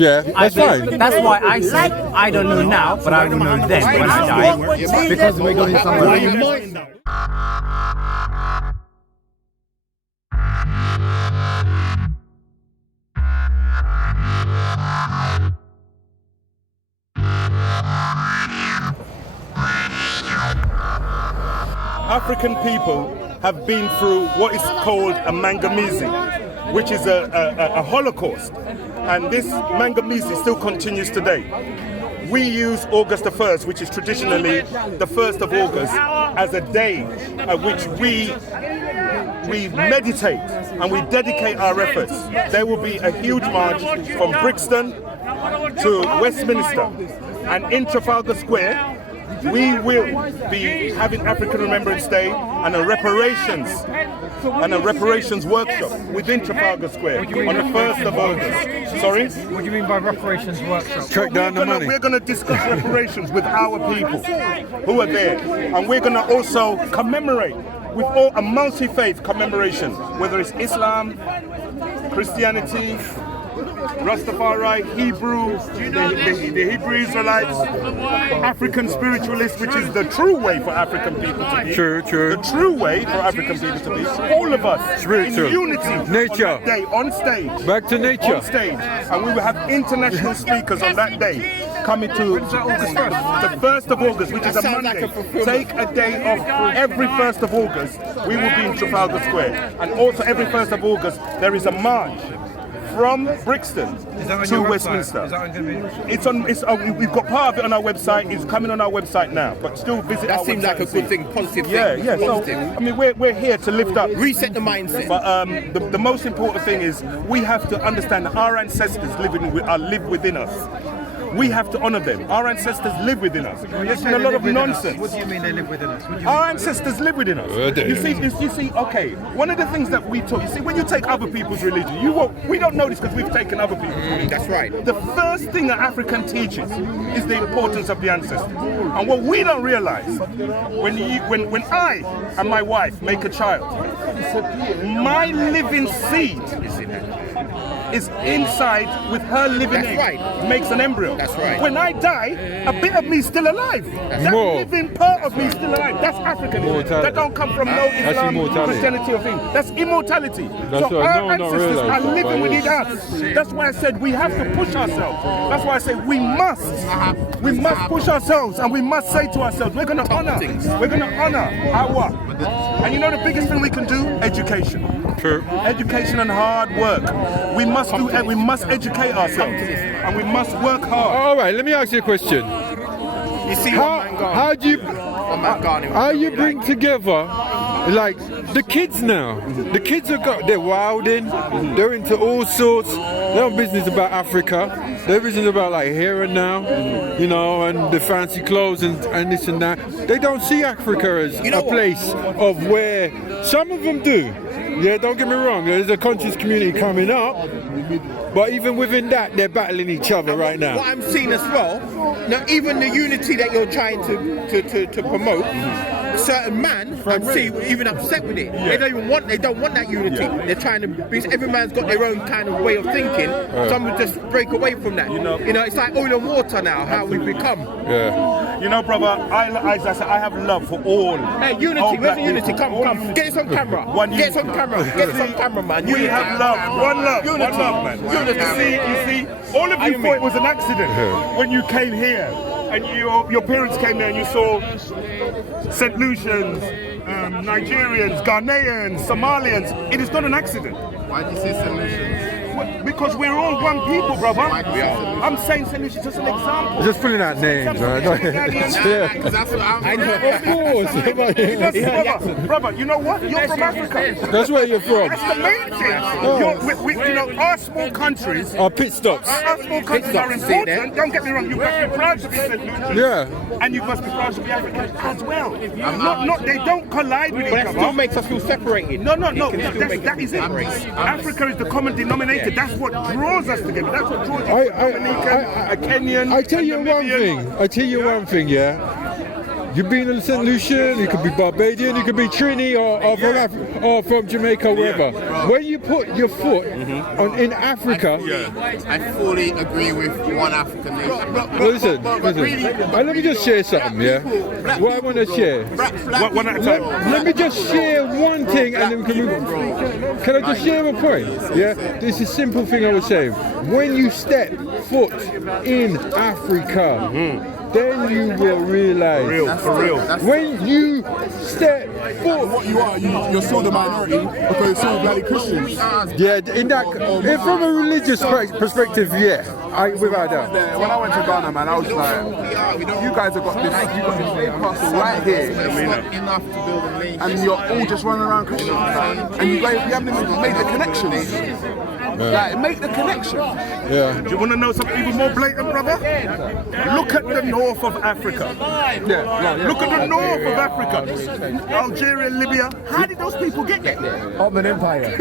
Yeah, that's fine. That's why I say I don't know now, but I will know then when I die, because we're going somewhere. African people have been through what is called a mangamizi, which is a Holocaust, and this mangamizi still continues today. We use August the 1st, which is traditionally the 1st of August, as a day at which we meditate and we dedicate our efforts. There will be a huge march from Brixton to Westminster, and in Trafalgar Square we will be having African Remembrance Day and a reparations workshop within Trafalgar Square on the 1st of August. Sorry? What do you mean by reparations workshop? Track down the money. We're going to discuss reparations with our people who are there, and we're going to also commemorate with all a multi-faith commemoration, whether it's Islam, Christianity, Rastafari, Hebrew, the Hebrew Israelites, African spiritualists, which is the true way for African people to be. True. The true way for African people to be. All of us in unity. Nature. On that day, on stage. Back to nature. On stage. And we will have international speakers on that day coming to the 1st of August, which is a Monday. Take a day off every 1st of August. We will be in Trafalgar Square. And also every 1st of August, there is a march from Brixton to Westminster. It's on. We've got part of it on our website. It's coming on our website now. But still visit. That our seems website like a good thing, positive thing. Yeah. So I mean, we're here to lift up, reset the mindset. But the most important thing is we have to understand that our ancestors live within us. We have to honor them. Our ancestors live within us. There's been a lot of nonsense. What do you mean they live within us? Our ancestors live within us. You see, okay, one of the things that we talk, you see, when you take other people's religion, we don't know this because we've taken other people's religion. That's right. The first thing that African teaches is the importance of the ancestors. And what we don't realize, when I and my wife make a child, my living seed is inside with her living egg, right. makes an embryo. That's right. When I die, a bit of me is still alive. That living part of me is still alive. That's Africanism. That don't come from no Islam, Christianity or thing. That's immortality. So our ancestors are living within us. That's why I said we have to push ourselves. That's why I say we must push ourselves, and we must say to ourselves, we're going to honor our. And you know the biggest thing we can do? Education. True. Education and hard work. We must educate ourselves, and we must work hard. All right, let me ask you a question. You see How do you bring together like the kids now? The kids they're wilding, they're into all sorts. They're on business about Africa. They're business about like here and now, you know, and the fancy clothes and this and that. They don't see Africa as a place of where some of them do. Yeah, don't get me wrong, there's a conscious community coming up, but even within that, they're battling each other right now. What I'm seeing as well, now even the unity that you're trying to promote, certain man I'm seeing even upset with it. They don't want that unity. They're trying to, because every man's got their own kind of way of thinking. Some will just break away from that. You know, it's like oil and water now, how we've become. You know, brother, as I said, I have love for all. Hey, unity, where's the unity? Come, get it on camera. Get it on camera, man. We have love, one love, unity, man. Unity. You see, all of you thought it was an accident when you came here, and your parents came here and you saw St. Lucians, Nigerians, Ghanaians, Somalians. It is not an accident. Why do you say St. Lucians? Because we're all one people, brother. I'm saying St. Lucians just an example. Just pulling out names, right? Because that's what I'm Of course. Brother, you know what? You're from Africa. That's where you're from. That's the main thing. You know, our small countries. Our pit stops. Our small countries are important. Don't get me wrong. You must be proud to be St. Lucian. Yeah. And you must be proud to be African as well. They don't collide with each other. But it still makes us feel separated. No. That is it. Africa is the common denominator. That's what draws us together. That's what draws you. A Kenyan. I tell you one thing. Yeah. You've been in St. Lucian, you could be Barbadian, you could be Trini or from Jamaica, wherever. When you put your foot in Africa... I fully agree with one African nation. Listen. Let me just share something, yeah? What I want to share. One at a time. Let me just share one thing and then we can move. Can I just share a point? Yeah? This is a simple thing I was saying. When you step foot in Africa, then you will realize. For real. When you step foot. What you are, you're still the minority because you're still bloody Christians. Yeah, from a religious perspective, yeah. Without doubt. When I went to Ghana, man, I was like, you guys have got this slave parcel right here, Enough to build a nation. and you're all just running around Christians, and you haven't even made the connections. Like, make the connection. Yeah. Do you want to know something even more blatant, brother? Look at the north of Africa. Look at the north of Africa. Algeria, Libya. How did those people get there? Ottoman Empire.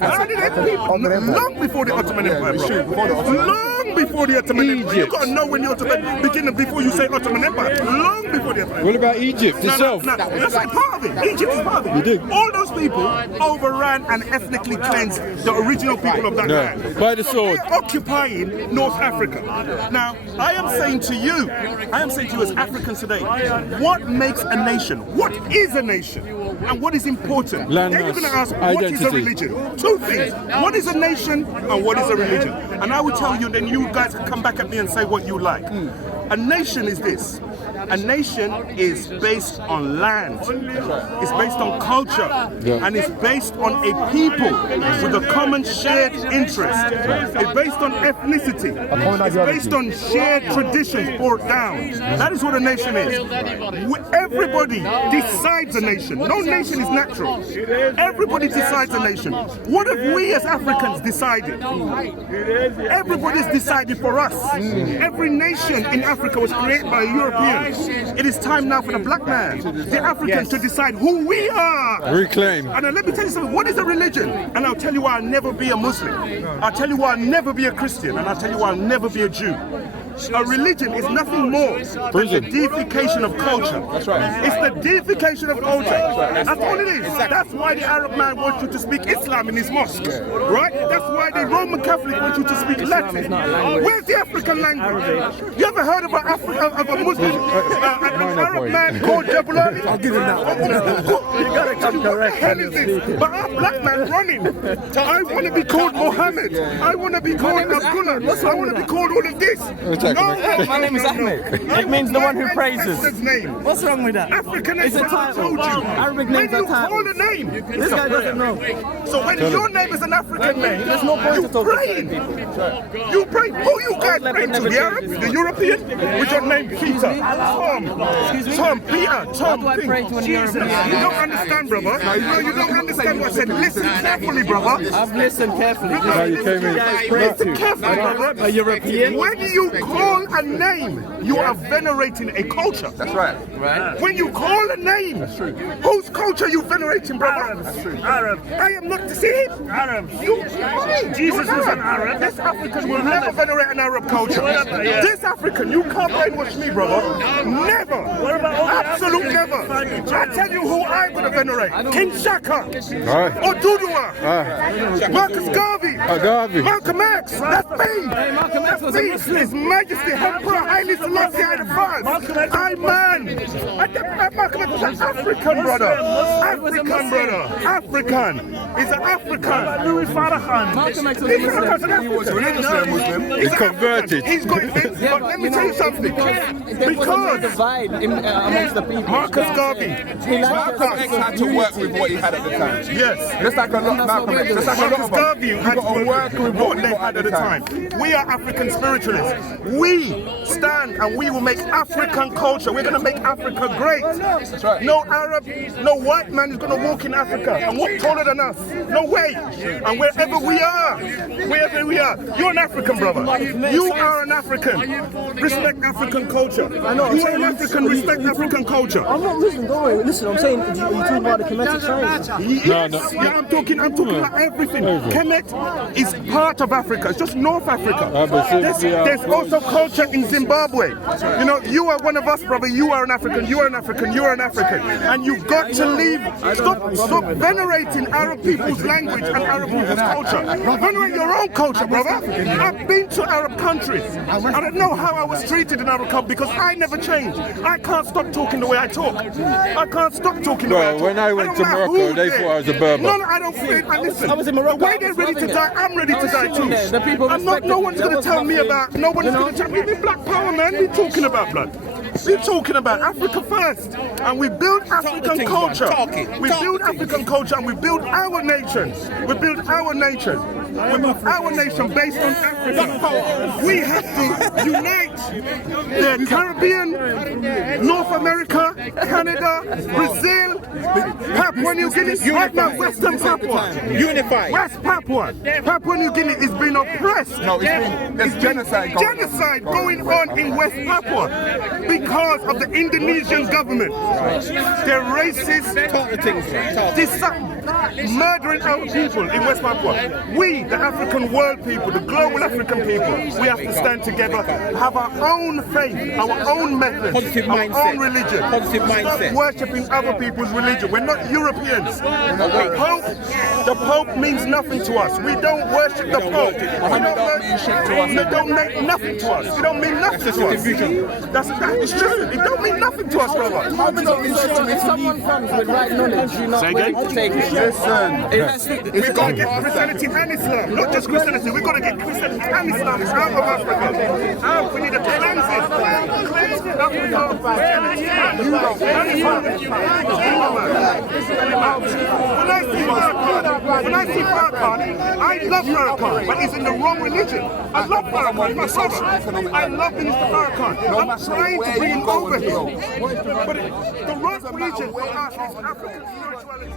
How did they people? Long before the Ottoman Empire, bro. Long before the Ottoman Empire. You got to know when the Ottoman beginning before you say Ottoman Empire. Long before the Ottoman. What about Egypt itself? No, that's like part of it. Egypt is part of it. You did. All those people overran and ethnically cleansed the original people of that land. By the sword. They're occupying North Africa. Now, I am saying to you as Africans today, what makes a nation? What is a nation? And what is important? Then you're going to ask, what is a religion? Two things. What is a nation and what is a religion? And I will tell you, then you guys can come back at me and say what you like. A nation is this. A nation is based on land, it's based on culture, and it's based on a people with a common shared interest. It's based on ethnicity. It's based on shared traditions brought down. That is what a nation is. Everybody decides a nation. No nation is natural. Everybody decides a nation. What have we as Africans decided? Everybody's decided for us. Every nation in Africa was created by Europeans. It is time now for the black man, the African, to decide who we are. Reclaim. And let me tell you something, what is a religion? And I'll tell you why I'll never be a Muslim. I'll tell you why I'll never be a Christian. And I'll tell you why I'll never be a Jew. A religion is nothing more than the deification of culture. That's right. It's the deification of culture. That's all it is. That's why the Arab man wants you to speak Islam in his mosque. Right? That's why the Roman Catholic wants you to speak Latin. Where's the African language? You ever heard of a Muslim, an Arab man called Jabulani? I'll give him that. You gotta come correct. What the hell is this? But our black man running. I want to be called Mohammed. I want to be called Abdullah. I want to be called all of this. My name is Ahmed. It means the one who praises. What's wrong with that? African It's a title. Arabic names are titles. Call a name. This guy doesn't know. So when your name is an African name, There's no point to talk praying. You pray. Who you guys pray to? The Arabs? The European? With your name Peter, Tom, Peter, Tom. Jesus, you don't understand, brother. No, you don't understand what I said. Listen carefully, brother. I've listened carefully. Listen carefully, brother. A European? When you call a name, you are venerating a culture. That's right. When you call a name, whose culture are you venerating, brother? Arab. I am not to see him. Arab. Jesus is an Arab. This African will never venerate an Arab culture. This African, you can't brainwash me, brother. Never. Absolute never. I tell you who I'm going to venerate. King Shaka. Oduduwa. Marcus Garvey. Malcolm X. That's me. Malcolm X was a Muslim. His Majesty Emperor Haile Selassie I I man. Malcolm X was an African brother. African brother. African. He's an African. Louis Farrakhan. Malcolm X was a Muslim. He was religious Muslim. He's converted. He's got this. But let me tell you something. Because divide amongst the people. Marcus Garvey. Malcolm X had to work with what he had at the time. Yes. Just like a lot of Malcolm X. Just like a lot Marcus of us. Garvey had to work with what they had at the time. We are African spiritualists. We stand and we will make African culture. We're going to make Africa great. That's right. No Arab, no white man is going to walk in Africa and walk taller than us. No way. And wherever we are, you're an African, brother. You are an African. Respect African culture. You are an African, respect African culture. I'm not listening, don't worry. Listen, I'm saying, you're talking about the Kemetic tribes. Yes, yeah, I'm talking about everything. Kemet is part of Africa. It's just North Africa. There's also culture in Zimbabwe. You know, you are one of us, brother. You are an African. You are an African. You are an African. And you've got to leave. Stop venerating Arab people's language and Arab people's culture. Venerate your own culture, brother. I've been to Arab countries. I don't know how I was treated in Arab countries because I never changed. I can't stop talking the way I talk. I can't stop talking the way I talk. When I went to Morocco, they thought I was a Berber. No, I don't feel it. And listen, the way they're ready to die, I'm ready to die too. I'm not, no one's going to tell me about, nobody's going to tell me about black power, man. We're talking about blood. We're talking about Africa first, and we build African culture. We build African culture, and we build our nation. We build our nation. We build our nation based on Africa. We have to unite the Caribbean, North America, Canada, Brazil, Papua New Guinea, right now Western Papua. Unified. West Papua. Papua New Guinea is being oppressed. No, there's genocide going on. Genocide going on in West Papua because of the Indonesian government. They're racist, murdering our people in West Papua. We, the African world people, the global African people, we have to stand together, have our own faith, our own method, our own religion. Stop worshipping other people's religion. We're not Europeans. The Pope means nothing to us. We don't worship the Pope. They don't mean nothing to us. It don't mean nothing to us. It's true. It don't mean nothing to us, brother. If someone comes with right knowledge, you're not going to take it. Listen, We've got to get Christianity and Islam, not just Christianity. We've got to get Christianity and Islam out of Africa. Out. We need to cleanse it. Cleanse Africa of Christianity and Islam. When I see Farrakhan, I love Farrakhan, but he's in the wrong religion. I love Farrakhan, my brother. I love Minister Farrakhan. I'm trying to bring him over here. But the wrong religion for us is African spirituality.